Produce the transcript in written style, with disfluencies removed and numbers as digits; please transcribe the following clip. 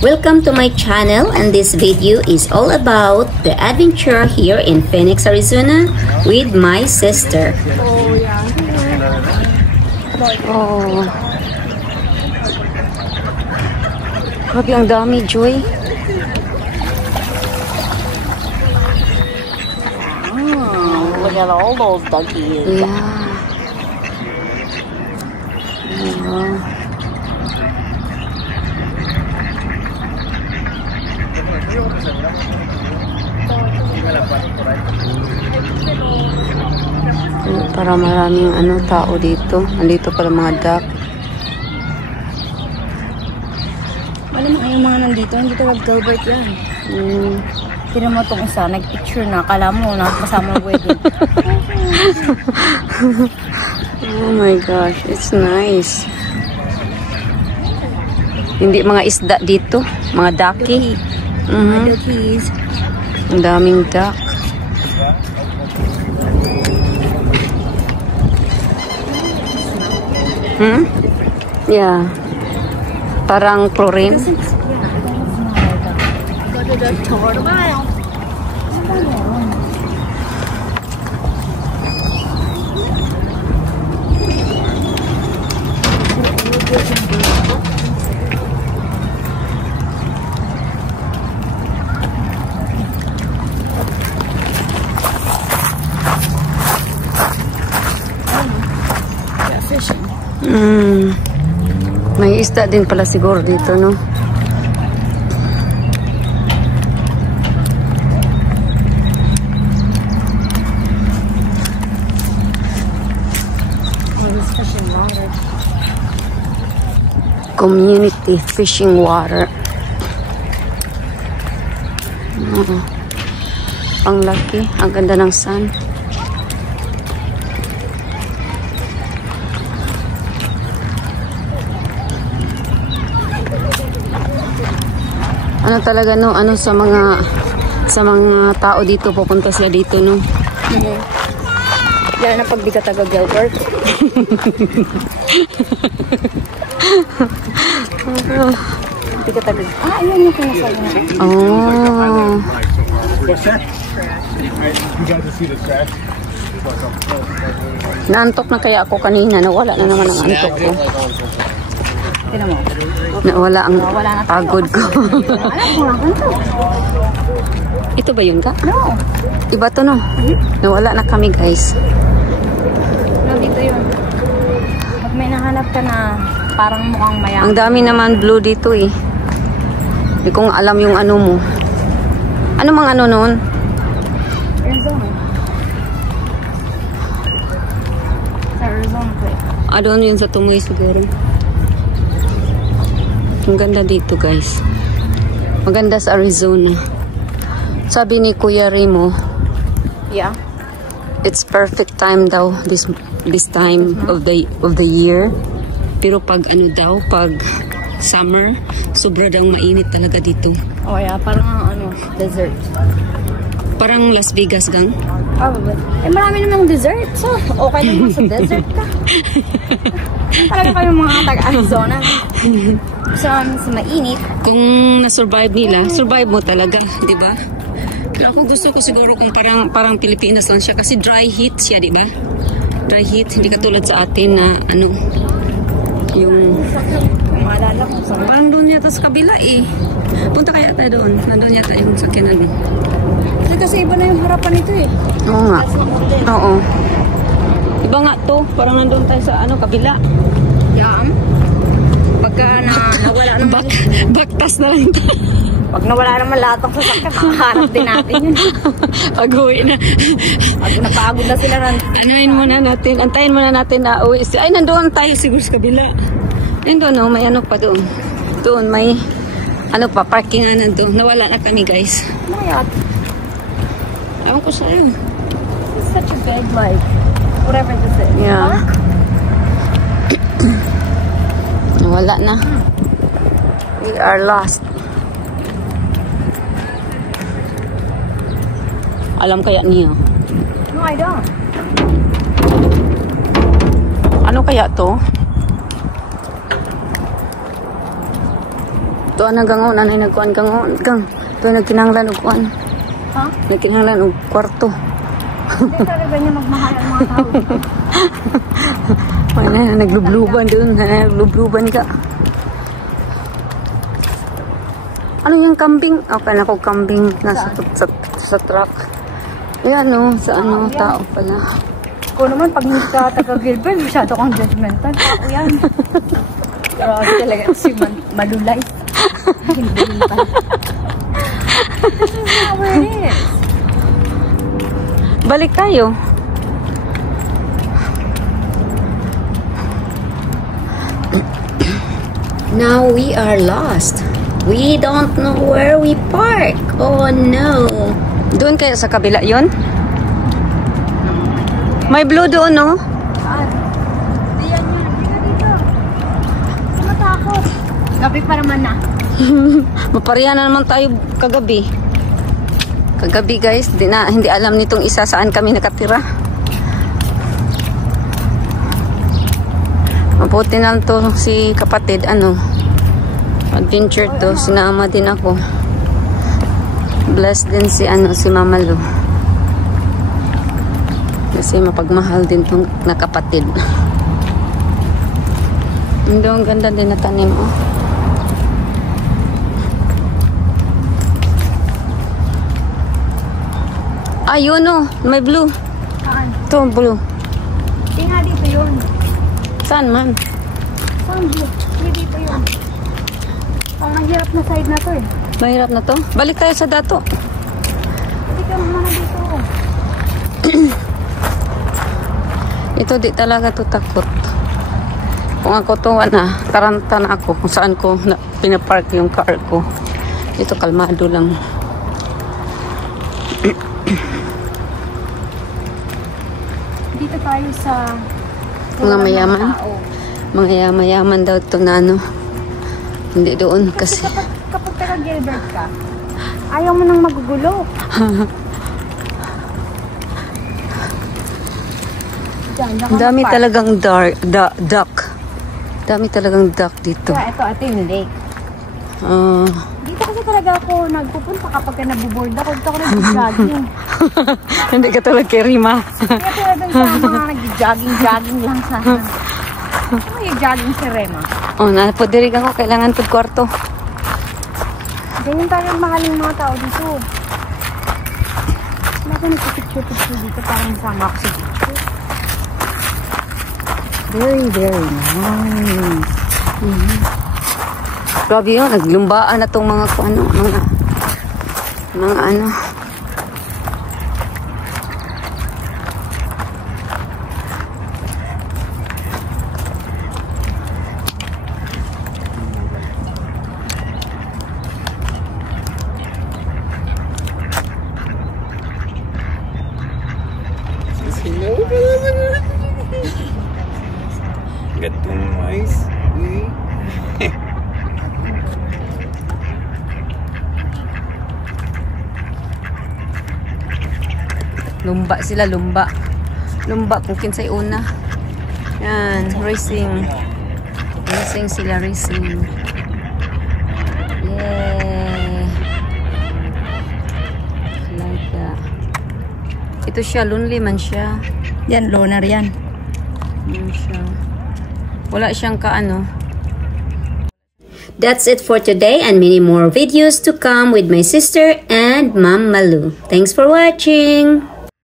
Welcome to my channel, and this video is all about the adventure here in Phoenix, Arizona with my sister. Oh, yeah. Oh. Grabe ang dami, Joy. Look at all those doggies. Yeah. Para maraming tao dito. Andito pala mga duck. Alam mo, yung mga nandito, hindi talaga Gilbert yan. Tinan mo itong isa, nag-picture na. Akala mo, nakasama ng wedding. Oh my gosh, it's nice. Hindi mga isda dito, mga ducky. Duckies. Ang daming duck. Yeah. Parang chlorine. May isda din pala siguro dito, no? Community fishing water. Ang laki, ang ganda ng sun. Ano talaga, no? Ano sa mga tao dito, pupunta sila dito, no? Lalo na pag di ka taga Gilbert. Di ka taga... Ayan yung pinasabi na. Oh. What's that? You got to see the track. Naantok na kaya ako kanina. Nawala na naman ang antok ko. Tinan mo. Nawala ang pagod ko. Ito ba yun ka? No. Iba to, no? Nawala na kami, guys. No, dito yun. Pag may nahanap ka na parang mukhang mayaman. Ang dami naman blue dito, eh. Hindi ko alam yung ano mo. Ano mang ano nun? Arizona. Sa Arizona plate. Doon yun sa Tumoy siguro. Ang ganda dito, guys. Maganda sa Arizona. Sabi ni Kuya Remo, Yeah. it's perfect time daw this time of the year. Pero pag pag summer, sobra daw mainit talaga dito. Oh yeah, parang desert. Parang Las Vegas gang. Probably. Marami namang dessert. So, okay naman sa desert ka. Talaga kami mga taga-Arizona. So, sa mainit. Kung na-survive nila, survive mo talaga, di ba? Pero ako gusto ko siguro kung parang Pilipinas lang siya kasi dry heat siya, di ba? Dry heat, hindi katulad sa atin na yung Maalala ko sa... parang doon yata sa kabila eh. Punta kaya tayo doon. Nandun yata yung sakyanan. Kasi iba na yung harapan nito eh. Oo nga. Oo. Iba nga to. Parang nandun tayo sa kabila. Yeah. Pagka nawala naman... Baktas na lang tayo. Pag nawala naman lahat ng sasakyan, makaharap din natin yun. Pag-uwi na. Pag napagod na sila rin. Antayin muna natin na uwi. Ay, nandoon tayo siguro sa kabila. Nandoon, no? May pa doon. Doon, may pa, parkingan nandoon. Nawala na kami, guys. Mayat. Ewan ko sa'yo. This is such a big, like, whatever this is. Yeah. Nawala na. We are lost. Alam kaya niya. No, I don't. Ano kaya to? Tuan na gangon, anay nagkuan gangon. Tuan nagkinahanglan og kuan. Ha? Nagkinahanglan og kwarto. Hindi talaga niya magmahal ang mga tao. Ay na, naglubluban doon. Naglubluban ka. Ano yung kambing? Okay na ko kambing nasa sa truck. Ayan no, sa ano, tao pala. Ko naman, pag hindi ka taga-Gilbert, masyado kang judgmental. Ako yan. Grabe talaga si Malulay. Hindi pa. This is not where it is. Balik tayo. Now we are lost. We don't know where we park. Oh no. Doon kaya sa kabila yon? May blue doon, no? Saan? Diyan yun. Hindi ka dito. Matakot. Gabi pa naman na. Maparihan na naman tayo kagabi. Kagabi guys, hindi alam nitong isa saan kami nakatira. Mabuti na lang to si kapatid, ano, adventure to, sinama din ako. Blessed din si, ano, si Mama Lu. Kasi mapagmahal din tong nakapatid. Hindi, ang ganda din na tanim, oh. Ayun, oh, may blue. Saan? Ito, blue. Hindi nga dito yun. Saan man? Saan blue? Hindi dito yun. Parang hirap na side na to eh. Mahirap na to. Balik tayo sa dato. Hindi ka naman dito. Ito di talaga to takot. Kung ako to, taranta na ako kung saan ko pinapark yung car ko. Ito kalmado lang. Dito tayo sa Mga mayaman. tao. Mga mayaman daw to na ano. Hindi doon kasi. Kapag taga-Gilbert ka, ayaw mo nang magugulo. Ang dami talagang duck. Dami talagang duck dito. Ito yung lake. Dito kasi talaga ako nagpupunta kapag nabuboard ako. Dito ako nag-jogging. Hindi ka tulad kay Rima. Kaya tulad sa mga nag-jogging lang sa ano yung jogging si Rema? Napodirig ako. Kailangan po kwarto. Ganyan tayo mahaling mga tao dito. Wala ka nagpipicture dito parang sama ako sa picture. Very, very nice. Grabe yun. Naglumbaan na tong mga ano. Gatong mais. Lumba sila, lumba. Lumba kung kinsay una. Yan, racing. Racing sila, racing. Yeah. Like that. Ito siya, lonely man siya. Yan, loner yan. Yan siya. Wala siyang kaano. That's it for today and many more videos to come with my sister and Mama Lu. Thanks for watching!